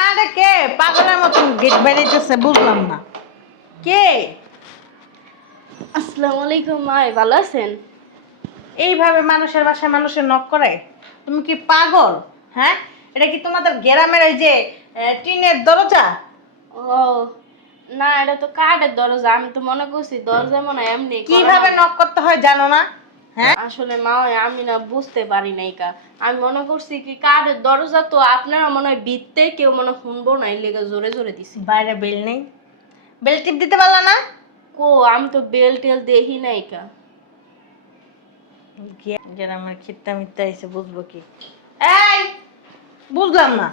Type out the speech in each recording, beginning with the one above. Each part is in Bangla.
আরে কে পাগলের মতন গেট বেরিয়েছে বুঝলাম না কে? আসসালামু আলাইকুম মাই, ভালো আছেন? এইভাবে মানুষের বাসায় মানুষের নক করে? তুমি কি পাগল? হ্যাঁ, এটা কি তোমাদের গ্রামের ওই যে টিনের দরজা? ও না, এটা তো কাঠের দরজা। আমি তো মনে করছি দরজা মনে হয় এমনি কিভাবে নক করতে হয় জানো না? হ্যাঁ, আসলে মা আমি না বুঝতে পারি নাই কা। আমি মনে করছি কি কাঠের দরজা, তো আপনারা মনে হয় বিততে কেউ মনে শুনবো না, এই লেগে জোরে জোরে দিছি। বাইরে বেল নেই, বেল টিপ দিতে পারলা না? কো আমি তো বেল টেল দেখি নাই কা। গ্রামের খিত্তা মিথ্যা এসে বুঝবো কি? এই বুঝলাম না,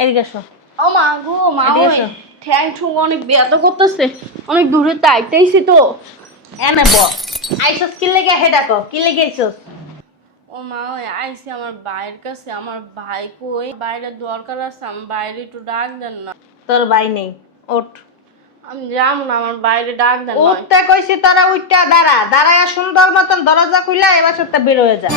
এদিকে আসো। ও মা গো মা, এদিকে ওই এসো। ঠ্যাং ঠুং অনেক ব্যথা করতেছে, অনেক দূরে তাইতেইছি তো। এনে ব আইসস কি লেগে হেডা কো কি লেগে আইসস? ও মা ওই আইসি আমার ভাইয়ের কাছে। আমার ভাই কই, বাইরে দরকার আছে, আমার বাইরে একটু ডাক দেন না। তোর ভাই নেই, ওঠ। আমি যাবো না, আমার বাইরে ডাক দেন নয়। উঠতে কইছি তোরা উঠটা দাঁড়া, দাঁড়ায়া সুন্দর মতন দরজা খুইলা এবার সত্যি বের হয়ে যা।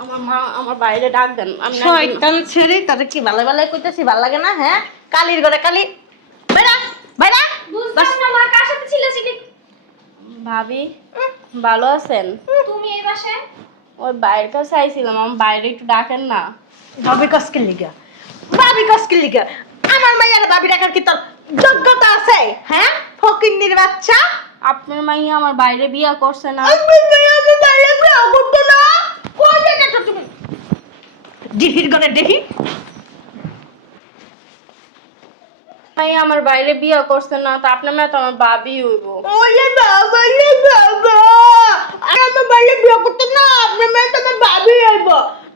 আমার মা আমার বাইরে ডাক দেন, আমি না। শয়তান ছেড়ে তাদের কি ভালো ভালো কইতেছি, ভাল লাগে না? হ্যাঁ, কালির ঘরে কালি, বাইরা বাইরা। বুঝলাম না মা, কার সাথে ছিলাছিলি? ভাবি ভালো আছেন? তুমি এই বাসায়? ওই বাইরের কাছে আইছিলাম, আমার বাইরে একটু ডাকেন না। ভাবি কসকে লিগা, ভাবি কসকে লিগা, আমার মাইয়ার ভাবি রাখার কি তোর যোগ্যতা আছে? হ্যাঁ, ফকিন্নির বাচ্চা। আপনার মাইয়া আমার বাইরে বিয়া করছে না? আমি মাইয়া বাইরে বিয়া করতে না। কই দেখেছো তুমি? ডিহির ঘরে ডিহি। মাইয়া আমার বাইরে বিয়া করছে না, তো আপনার মেয়ে তো আমার ভাবি হইব। ওরে বাবা রে বাবা, আমার বাইরে বিয়ে করতে না, আপনার মেয়ে তোমার ভাবি হইব।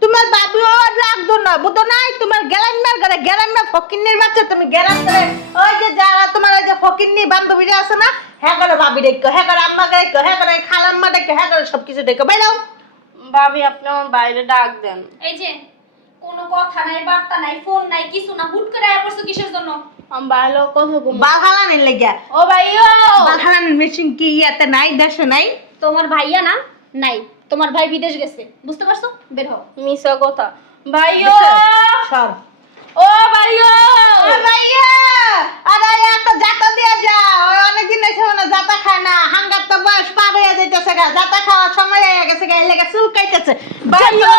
তোমার ভাবি আর লাগতো না, বুঝতো না? তোমার গ্যারান্ডার ঘরে গ্যারান্ডার ফকিন্নির বাচ্চা, তুমি গ্যারান্ডারে ওই যে যারা তোমার ওই যে ফকিন্নি বান্ধবীরা আছে না, হ্যাঁ করে ভাবি দেখো, হ্যাঁ করে আম্মা দেখো, হ্যাঁ করে খালাম্মা দেখো, হ্যাঁ করে সবকিছু দেখো। বাইরাও। ভাবি আপনি আমার বাইরে ডাক দেন। এই যে কোনো কথা নাই, বার্তা নাই, ফোন নাই, কিছু না, হুট করে আয়া পড়ছো কিসের জন্য? আমি বাইরে কথা কম। বালহালানির লেগে। ও ভাইও, বালহালানির মেশিন কি ইয়াতে নাই, দেশে নাই? তোমার ভাইয়া না নাই, তোমার ভাই বিদেশ গেছে, বুঝতে পারছো? বের হও। মিছা কথা। ভাইও, সর। ও ভাইও, ও ভাইয়া, আরে একটা জাতা দিয়া যা, ওই অনেকদিন হইছে না জাতা খায় না, হাঙ্গার তো বয়স পার হয়ে যাইতেছে গা, জাতা খাওয়ার সময় হয়ে গেছে গা, এই লেগে চুলকাইতেছে। ভাইয়া,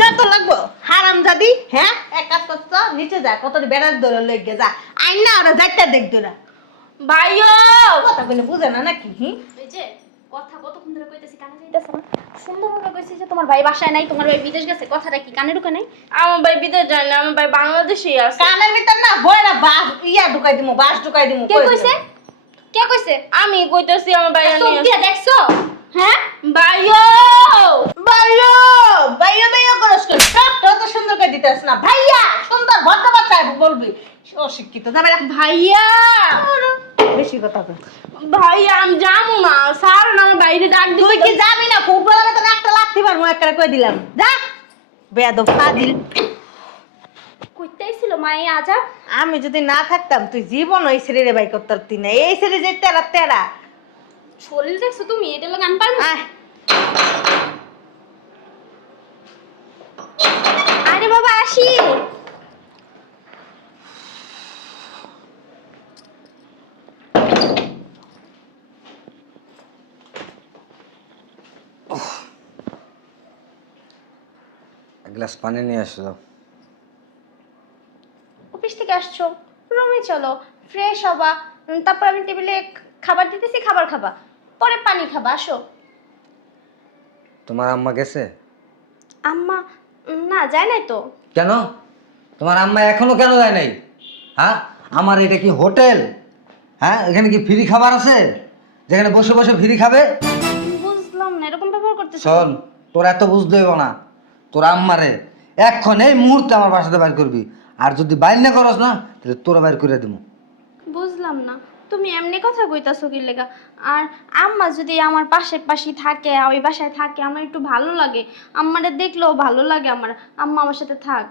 জাতা লাগবো হারামজাদি। হ্যাঁ, এক কাজ করতো, নিচে যা, কত বেড়ার ধরে লইগে যা, আইন না ওরা যাইতে দেখতো না। ভাইও, কথা কইলে বুঝে না নাকি? এই যে কথা কতক্ষণ ধরে কইতেছি, কানে যাইতেছে না? সুন্দরভাবে কইছি যে তোমার ভাই বাসায় নাই, তোমার ভাই বিদেশ গেছে, কথাটা কি কানে ঢুকে নাই? আমার ভাই বিদেশ যায় না, আমার ভাই বাংলাদেশেই আছে। কানের ভিতর না বইরা বাস ইয়া ঢুকাই দিমু, বাস ঢুকাই দিমু। কে কইছে? কে কইছে? আমি কইতাছি আমার ভাই চোখ দিয়ে দেখছো? হ্যাঁ, ভাইও, ভাইয়া ভাইয়া ভাইয়া করস কেন? টকটা তো সুন্দর করে দিতেছ না। ভাইয়া সুন্দর ভদ্র বাচ্চা বলবি, অশিক্ষিত যাবে না। ভাইয়া, বেশি কথা কই। ভাইয়া আমি যাবো না, স্যার আমার বাইরে ডাক তুই দিবি। কি যাবি না? ফুটবলের মতন একটা লাথি মারবো, একটা কই দিলাম। যা বেয়াদব ফাজিল। কইতেই ছিল মায়ে আজাব। আমি যদি না থাকতাম তুই জীবন ওই শরীরে বাই করতে পারতি না। এই শরীরে যে তেরা তেরা। শরীর দেখছো তুমি? এটা লাগে আন পারবো? আয় আরে বাবা আসি। এক গ্লাস পানি নিয়ে আসো। অফিস থেকে আসছো, রুমে চলো, ফ্রেশ হবা, তারপর আমি টেবিলে খাবার দিতেছি, খাবার খাবা, পরে পানি খাবা। আসো। তোমার আম্মা গেছে? আম্মা না যায় নাই তো। কেন? তোমার আম্মা এখনো কেন যায় নাই? হ্যাঁ, আমার এটা কি হোটেল? হ্যাঁ, এখানে কি ফ্রি খাবার আছে যেখানে বসে বসে ফ্রি খাবে? বুঝলাম না, এরকম ব্যবহার করতেছো। শোন, তোর এত বুঝতে হইব না। তোর আম্মারে এখন এই মুহূর্তে আমার বাসাতে বাইর করবি, আর যদি বাইর না করস না তাহলে তোরা বাইর করে দেবো। বুঝলাম না, তুমি এমনি কথা কইতাছো কি লেগা? আর আম্মা যদি আমার পাশের পাশেই থাকে, ওই বাসায় থাকে, আমার একটু ভালো লাগে, আম্মারে দেখলেও ভালো লাগে আমার, আম্মা আমার সাথে থাক।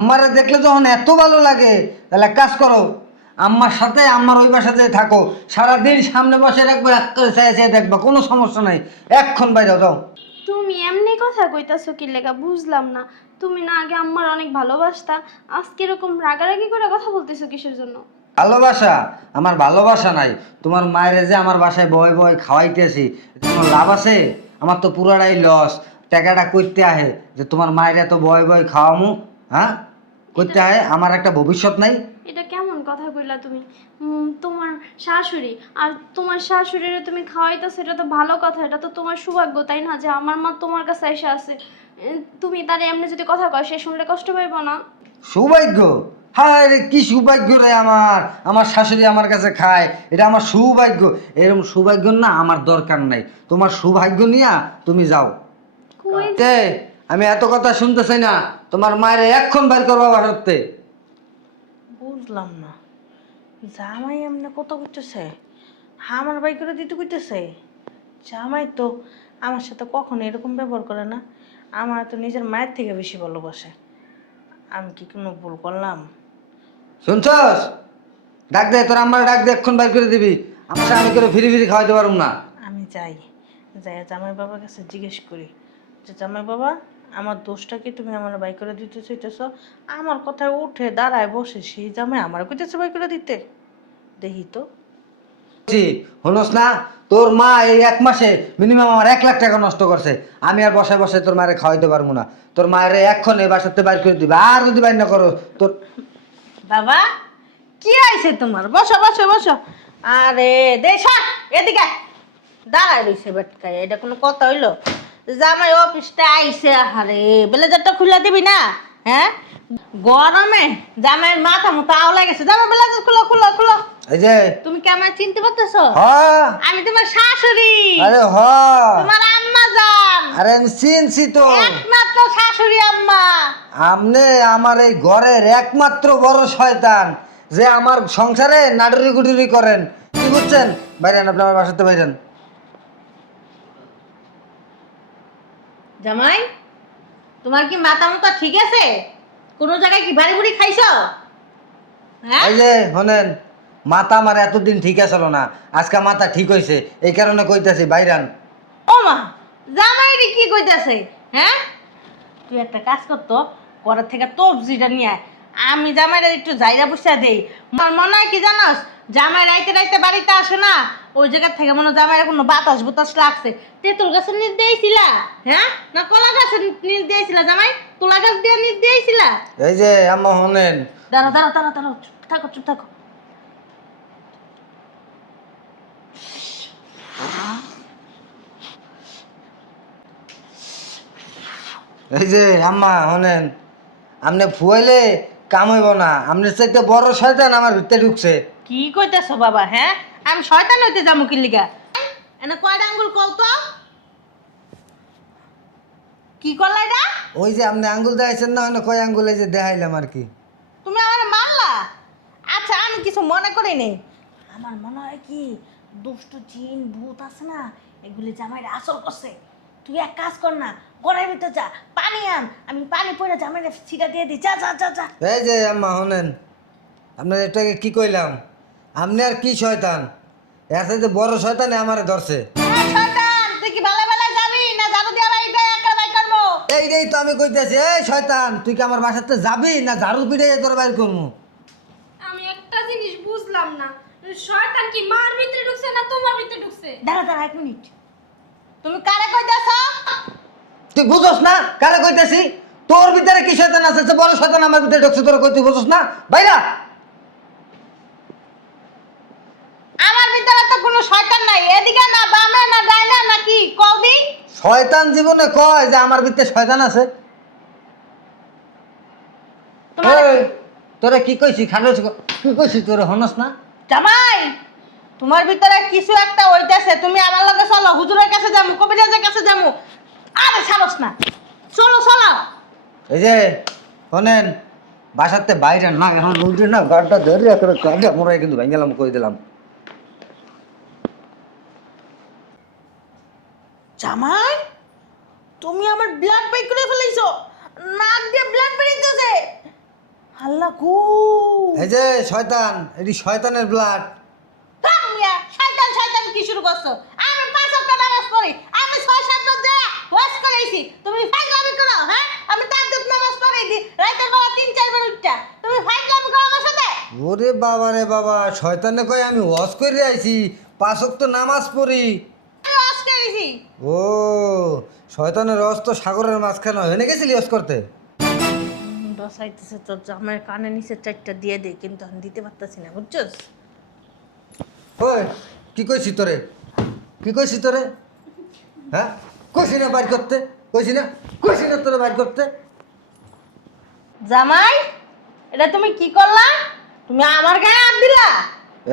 আমারে দেখলে যখন এত ভালো লাগে তাহলে এক কাজ করো, আম্মার সাথে আম্মার ওই বাসাতে থাকো, সারাদিন সামনে বসে রাখবো, এক করে চাই চাই দেখবা, কোনো সমস্যা নাই। এক্ষণ বাইরে যাও। তুমি এমনি কথা কইতাছো কি লেগা বুঝলাম না। তুমি না আগে আম্মার অনেক ভালোবাসতা, আজকে এরকম রাগারাগি করে কথা বলতেছো কিসের জন্য? ভালোবাসা? আমার ভালোবাসা নাই। তোমার মায়ের যে আমার বাসায় বয় বয় খাওয়াইতেছি, কোনো লাভ আছে? আমার তো পুরাটাই লস। টাকাটা করতে আহে যে তোমার মায়ের এত বয় বয় খাওয়ামু? হ্যাঁ, করতে আহে। আমার একটা ভবিষ্যৎ নাই? এটা কেমন কথা কইলা তুমি? তোমার শাশুড়ি, আর তোমার শাশুড়িরে তুমি খাওয়াইতেছো, এটা তো ভালো কথা, এটা তো তোমার সৌভাগ্য, তাই না? যে আমার মা তোমার কাছে এসে আছে। তুমি তার এমনি যদি কথা কয়, সে শুনলে কষ্ট পাইব না? সৌভাগ্য? হায় রে, কি সৌভাগ্য রে আমার! আমার শাশুড়ি আমার কাছে খায়, এটা আমার সৌভাগ্য। এরকম সৌভাগ্য না আমার দরকার নাই। তোমার সৌভাগ্য নিয়া তুমি যাও। কই তে আমি এত কথা শুনতে চাই না। তোমার মায়ের এক্ষণ বাইর করবা বাসাতে। বুঝলাম না, জামাই এমনি কত করতেছে, আমার বাই করে দিতে কইতেছে। জামাই তো আমার সাথে কখনো এরকম ব্যবহার করে না, আমার তো নিজের মায়ের থেকে বেশি ভালোবাসে। আমি কি কোনো ভুল করলাম? শুনছস? ডাক দে, তোর আম্মার ডাক দে, এক্ষণ বাইর করে দিবি। আমার আমি করে ফিরি ফিরি খাওয়াইতে পারুম না। আমি যাই, যাই জামাই বাবার কাছে জিজ্ঞেস করি যে জামাই বাবা, আমার দোষটা কি তুমি আমার বাই করে দিতে চাইতেছ? আমার কথায় উঠে দাঁড়ায় বসে সেই জামাই আমার কইতেছে বাই করে দিতে। দেখি তো। হলোস না, তোর মা এই 1 মাসে মিনিমাম আমার 1 লাখ টাকা নষ্ট করছে। আমি আর বসে বসে তোর মায়ের খাওয়াইতে পারবো না। তোর মায়ের এক্ষণ এই বাসাতে বাইর করে দিবি। আর যদি বাইর না করো তোর। বাবা, কি আইছে তোমার? বসো বসো বসো। আরে দেশা এদিকে দাঁড়ায় রইছে বেটকায়, এটা কোনো কথা হইলো? জামাই অফিসটা আইছে, আরে ব্লেজারটা খুলে দিবি না? হ্যাঁ, গরমে জামাইয়ের মাথা মতো আওলা গেছে। জামাই ব্লেজার খুলো খুলো খুলো। এই যে তুমি কি আমার চিনতে পারতেছো? হ, আমি তোমার শাশুড়ি, আরে হ, তোমার আম্মা জান, আরে আমি চিনছি তো। একমাত্র শাশুড়ি আম্মা। আমনে আমার এই ঘরের একমাত্র বড় শয়তান, যে আমার সংসারে নাডুরি গুডুরি করেন। কি বুঝছেন? বাইরেন, আপনি আমার বাসাতে বাইরেন। জামাই, তোমার কি মাথা মতো ঠিক আছে? কোনো জায়গায় কি বাড়ি বুড়ি খাইছো? হ্যাঁ, এই যে শোনেন, মাথা আমার এতদিন ঠিক আছিল না, আজকে মাথা ঠিক হয়েছে। এই কারণে কইতাছি বাইরান। ও মা, জামাই রে কি কইতাছে? হ্যাঁ, তুই একটা কাজ করতো, ঘরের থেকে তবজিটা নিয়ে আয়, আমি জামাইরা একটু জায়গা বসা দেই। আমার মনে হয় কি জানোস, জামাই রাইতে রাইতে বাড়িতে আসে না, ওই জায়গা থেকে মনে হয় জামাইরা কোনো বাতাস বুতাস লাগছে। তেঁতুল গাছের নিচ দিয়েছিলা? হ্যাঁ, না কলা গাছের নিচ দিয়েছিলা? জামাই তুলা গাছ দিয়ে নিচ দিয়েছিলা? এই যে আম্মা শোনেন, দাঁড়া দাঁড়া দাঁড়া দাঁড়া, চুপ থাকো চুপ থাকো। এই যে আম্মা শোনেন, আপনি ফুয়াইলে কাম হইব না। আপনি চাইতে বড় শয়তান আমার ভিতরে ঢুকছে। কি কইতেছো বাবা? হ্যাঁ, আমি শয়তান হইতে যাবো কি লিগা? এনে কয়টা আঙ্গুল কও তো? কি করলা এটা? ওই যে আপনি আঙ্গুল দেখাইছেন না, ওই কয় আঙ্গুল এই যে দেখাইলাম আর কি। তুমি আমার মারলা? আচ্ছা, আমি কিছু মনে করি নি। আমার মনে হয় কি, দুষ্ট জিন ভূত আছে না, এগুলি জামাইরে আসল করছে। তুই এক কাজ কর না, ঘরের ভিতর যা, পানি আন, আমি পানি পড়ে জামাইরে ছিটা দিয়ে দিই। যা যা যা যা। এই যে আম্মা শোনেন, আপনার এটাকে কি কইলাম? আপনি আর কি শয়তান? এর সাথে বড় শয়তানে আমারে ধরছে। এই শয়তান, তুই কি বেলা বেলা যাবি না ঝাড়ু দিয়ে বাড়িটা একা বাই করবো? এইটাই তো আমি কইতেছি। এই শয়তান, তুই কি আমার বাসাতে যাবি না ঝাড়ু পিটাই তোর বাইর করবো? আমি একটা জিনিস বুঝলাম না, শয়তান কি মার ভিতরে ঢুকছে না তোমার ভিতরে ঢুকছে? দাঁড়া দাঁড়া 1 মিনিট, তুমি কারে কইতাছো? তুই বুঝোস না কারে কইতেছি? তোর ভিতরে কি শয়তান আছে? যে বড় শয়তান আমার ভিতরে ঢুকছে, তোর কই তুই বুঝোস না? বাইরা। আমার ভিতরে তো কোনো শয়তান নাই, এদিকে না বামে না ডাইনে না কি কবি? শয়তান জীবনে কয় যে আমার ভিতরে শয়তান আছে? তোমার এই, তোরে কি কইছি? খালো কি কইছি তোরে হনস না? জামাই, তোমার ভিতরে কিছু একটা হইতাছে। তুমি আমার লগে চলো, হুজুরের কাছে যামু, কবিরাজের কাছে যামু। আরে ছাড়স না, চলো চলো। এই যে শোনেন, বাসাতে বাইরে না, এখন উঠে না গাড়টা ধরে করে কাঁদে মোড়াই কিন্তু ভেঙে গেলাম, কই দিলাম। জামাই, তুমি আমার ব্লাড বাই করে ফেলাইছো, নাক দিয়ে ব্লাড বেরিয়েছে। আল্লাহ গো, এই যে শয়তান, এটি শয়তানের ব্লাড। শয়তান শয়তান কি শুরু করছো? আমি 5 ওয়াক্ত নামাজ পড়ি, আমি 6-7 বার যায় ওয়াশ করাইছি তুমি ফাইজলামি করো হ্যাঁ আমি তাহাজ্জুদ নামাজ পড়াই দি রাতের বেলা 3-4 বার উঠতা তুমি ফাইজলামি করো আমার সাথে ওরে বাবা রে বাবা, শয়তানে কয় আমি ওয়াজ করে আইছি, 5 ওয়াক্ত নামাজ পড়ি। আমি ওয়াশ করাইছি ও শয়তানের রস তো সাগরের মাঝখানে, হেনে গেছিলি ওয়াজ করতে? বসাইতেছে তোর জামাই কানে নিচে 4টা দিয়ে দে কিন্তু আমি দিতে পারতাছি না বুঝছস ওই কি কইছি তোরে, কি কইছি তোরে? হ্যাঁ কইছি না বাইর করতে, কইছি না তোরে বাইর করতে। জামাই এটা তুমি কি করলা তুমি আমার গায়ে হাত দিলা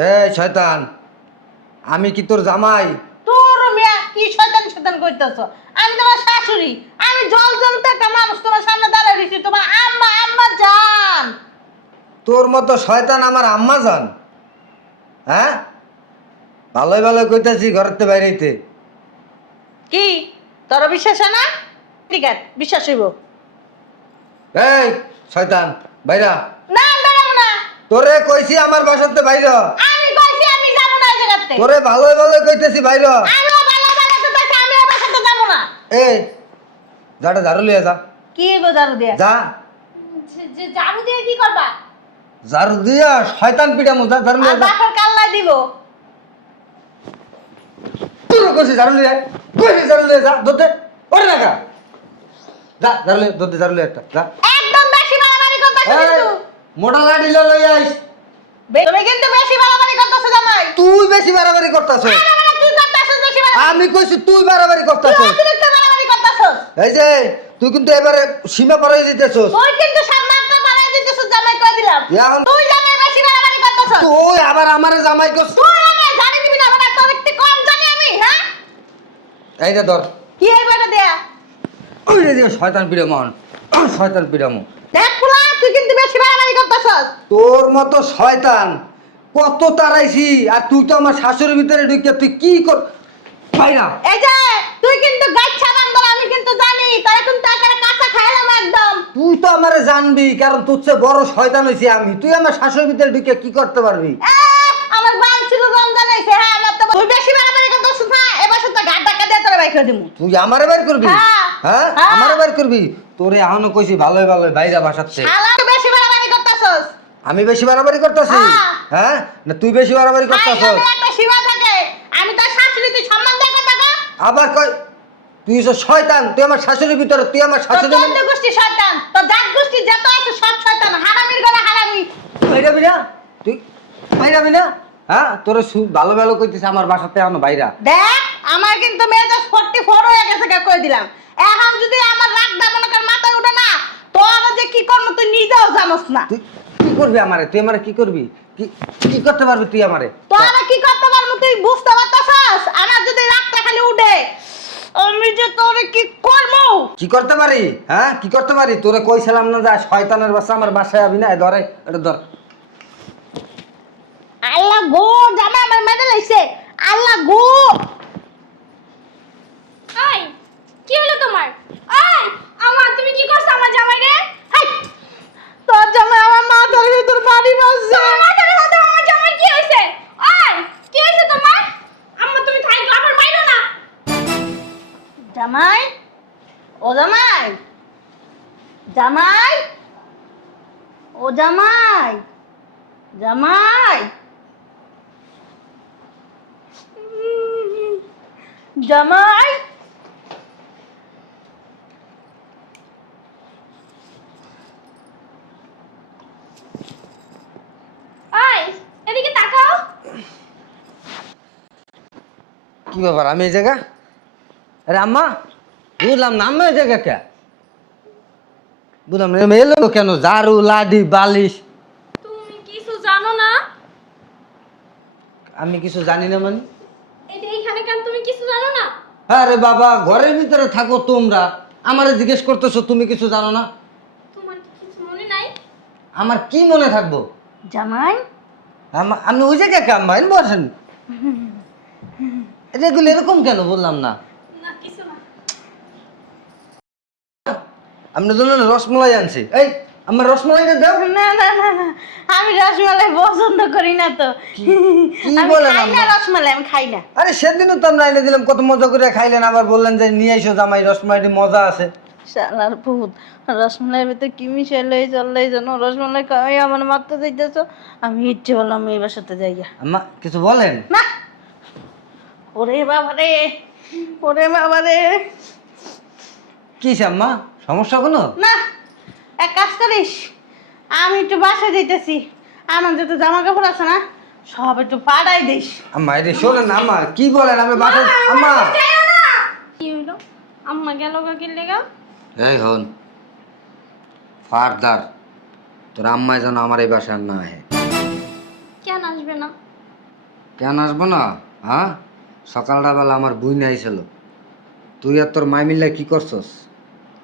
এই শয়তান, আমি কি তোর জামাই? তোর মিয়া কি শয়তান শয়তান কইতাছো আমি তোমার শাশুড়ি আমি জল জ্বলতে একটা মানুষ তোমার সামনে দাঁড়ায় রইছি তোমার আম্মা আম্মা জান তোর মতো শয়তান আমার আম্মা জান? হ্যাঁ ভালোই ভালো কইতাছি ঘরেতে বাইরেতে। কি তোর বিশ্বাস হয় না ঠিক আছে বিশ্বাস হইব এই শয়তান বাইরা, না দাঁড়াবো না তোরে কইছি আমার বাসাতে বাইরা, আমি কইছি আমি যাব না এই জায়গাতে তোরে ভালোই ভালো কইতেছি বাইরা। আমিও ভালো ভালো কইতাছি আমি ওর বাসাতে যাব না এই যাটা ঝাড়ু লিয়ে যা, কি বোঝারু দিয়া যা যে ঝাড়ু দিয়ে কি করবা? ঝাড়ু দিয়া শয়তান পিটামু, যা ঝাড়ু আর লিয়ে যা। বাপের কাল্লা দিব তোরে কইছি ঝাড়ু লিয়ে, কইছি ঝাড়ু লিয়ে যা, দতে ওরে লাগা, যা ঝাড়ু লিয়ে, দতে ঝাড়ু লিয়ে একটা যা। একদম বেশি বাড়াবাড়ি করতেছো এই কিন্তু মোটা লাঠি লই আইস। তুমি কিন্তু বেশি বাড়াবাড়ি করতেছো জামাই তুই বেশি বাড়াবাড়ি করতাছস। আরে তুই করতেছস বেশি বাড়াবাড়ি আমি কইছি তুই বাড়াবাড়ি তুই করতাছস। অতিরিক্ত বাড়াবাড়ি করতেছস এই যে তুই কিন্তু এবারে সীমা পার হয়ে দিতেছস। তুই কিন্তু সামান্য বাড়াই দিতেছস জামাই কই দিলাম এখন তুই জামাই বেশি বাড়াবাড়ি করতেছস তুই আবার আমারে জামাই করছ। তুই আমায় জানি দিবি না মানে তোর একটু কম জানি আমি হ্যাঁ এইটা ধর, কি এই বেটা দেয়া ওই যে শয়তান পিরামন, শয়তান পিরামন। দেখ পুলা তুই কিন্তু বেশি বাড়াবাড়ি করতেছস তোর মতো শয়তান কত তারাইছি, আর তুই তো আমার শাশুড়ির ভিতরে ঢুকে তুই কি কর পাইরা। এই যে তুই কিন্তু গাচ্ছা বান্দর আমি কিন্তু জানি তোরা কিন্তু একেবারে কাঁচা খাইলাম একদম তুই তো আমারে জানবি, কারণ তোর চেয়ে বড় শয়তান হইছি আমি। তুই আমার শাশুড়ির ভিতরে ঢুকে কি করতে পারবি? আমার বাল ছিল রমজান আইছে হ্যাঁ আমার তো তুই বেশি বাড়াবাড়ি করতেছস না এবার তো গাড় ধাক্কা দিয়ে তোরা বাইক করে দিমু তুই আমারে বের করবি? হ্যাঁ, হ্যাঁ হ্যাঁ। আমারে বের করবি? তোরে এখনো কইছি ভালোই ভালোই বাইরা বাসাচ্ছে। শালা তুই বেশি বাড়াবাড়ি করতেছস আমি বেশি বাড়াবাড়ি করতেছি? হ্যাঁ। হ্যাঁ না তুই বেশি বাড়াবাড়ি করতেছস? আইলামের একটা সীমা থাকে আমি তোর শাশুড়ি তুই সম্মান দিয়ে কথা কও আবার কই তুই তো শয়তান, তুই আমার শাশুড়ির ভিতরে, তুই আমার তোর শাশুড়ি চোদ্দ গোষ্ঠী শয়তান তোর জাত গোষ্ঠী যত আছে সব শয়তান হারামির গলা হারামি বাইরাবি না তুই, বাইরাবি না? হ্যাঁ তোরে ভালো ভালো কইতেছে আমার বাসাতে এখনো বাইরা। দেখ আমার কিন্তু মেজাজ 44 হয়ে গেছে কা কই দিলাম এখন যদি আমার রাগ দামন কার মাথায় উঠে না তোর যে কি করব তুই নিজেও জানোস না তুই কি করবি আমারে? তুই আমারে কি করবি? কি কি করতে পারবি তুই আমারে? তোর কি করতে পারবো তুই বুঝতে পারতাছস আমার যদি রাগটা খালি উঠে আমি যে তোরে কি করব কি করতে পারি? হ্যাঁ কি করতে পারি? তোরে কইছিলাম না যা শয়তানের বাচ্চা আমার বাসায় আবি না, এ ধরে এটা ধর। আল্লাহ গো জামা আমার মেডে লাইছে আল্লাহ গো এই কি হলো তোমার? এই আমা তুমি কি করছ আমার জামাই রে? হাই তোর জামা আমার মাথার ভিতর বাড়ি মারছে তোমার মাথার মধ্যে আমার জামাই কি হইছে? এই কি হইছে তোমার? আম্মা তুমি থাইকো আবার মাইরো না। জামাই ও জামাই জামাই ও জামাই জামাই জামাই এই এদিকে তাকাও। কি ব্যাপার আমি এই জায়গা? আরে আম্মা বুঝলাম না, আম্মা এই জায়গা কে? বুঝলাম না এলো কেন? ঝাড়ু লাডি বালিশ। তুমি কিছু জানো না? আমি কিছু জানি না মানে? এটা এইখানে কেন তুমি কিছু জানো না? আরে বাবা ঘরের ভিতরে থাকো তোমরা, আমারে জিজ্ঞেস করতেছো তুমি কিছু জানো না? তোমার কি কিছু মনে নাই? আমার কি মনে থাকবো? জামাই আমি ওই জায়গায় কে আম্মা? এনে বসেন। এগুলো এরকম কেন বললাম না? না কিছু না। আপনার জন্য রসমলাই আনছি। এই আমার রসমালাইটা দাও। না না না না, আমি রসমালাই পছন্দ করি না তো। কি আমি বলেন খাই না আম্মা? রসমালাই, আমি খাই না। আরে সেদিনও তো আমরা এনে দিলাম, কত মজা করে খাইলেন, আবার বললেন যে নিয়ে এসো জামাই রসমালাইটি মজা আছে। শালার ভূত, রসমালাইয়ের ভিতরে কি মিশাইলেই চললেই জানো, রসমালাই খাওয়াই আমার মারতে যাইতেছ। আমি ইচ্ছে বললাম এই বাসাতে যাইয়া। আম্মা কিছু বলেন? না, ওরে বাবা রে, ওরে বাবা রে। কি আম্মা, সমস্যা কোনো? না, এক কাজ করিস, আমি একটু বাসায় যাইতেছি, আমার যত জামা কাপড় আছে না সব একটু পাড়াই দিস। আম্মা এটা শোনেন না, আম্মা কি বলেন, আমি বাসায়। আম্মা কি হইলো? আম্মা গেল কি লেগা? এই হন ফারদার, তোর আম্মাই যেন আমার এই বাসায় আর না আহে। কেন আসবে না? কেন আসবো না? হ্যাঁ, সকালটা বেলা আমার বুই আইছিল, তুই আর তোর মাই মিল্লা কি করছস?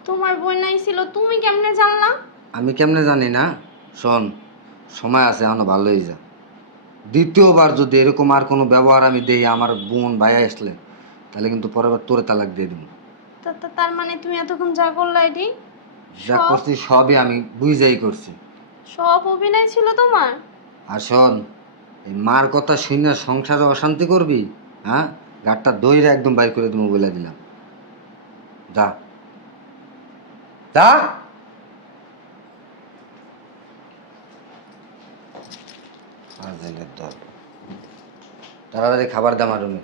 তোমার বই নাই ছিল, তুমি কেমনে জানলা? আমি কেমনে জানি না? শোন, সময় আছে, এখনো ভালোই যা। দ্বিতীয়বার যদি এরকম আর কোনো ব্যবহার আমি দেই আমার বোন ভাই আসলে, তাহলে কিন্তু পরের বার তোরে তালাক দিয়ে দিব। তার মানে তুমি এতক্ষণ যা করলা এটি যা সব? করছি সবই আমি বুঝেই করছি। সব অভিনয় ছিল তোমার? আর শোন, এই মার কথা শুনে সংসারে অশান্তি করবি, হ্যাঁ, গাড়টা দইরে একদম বাইর করে তুমি বলে দিলাম। যা যা। তাড়াতাড়ি খাবার দাও আমার রুমে।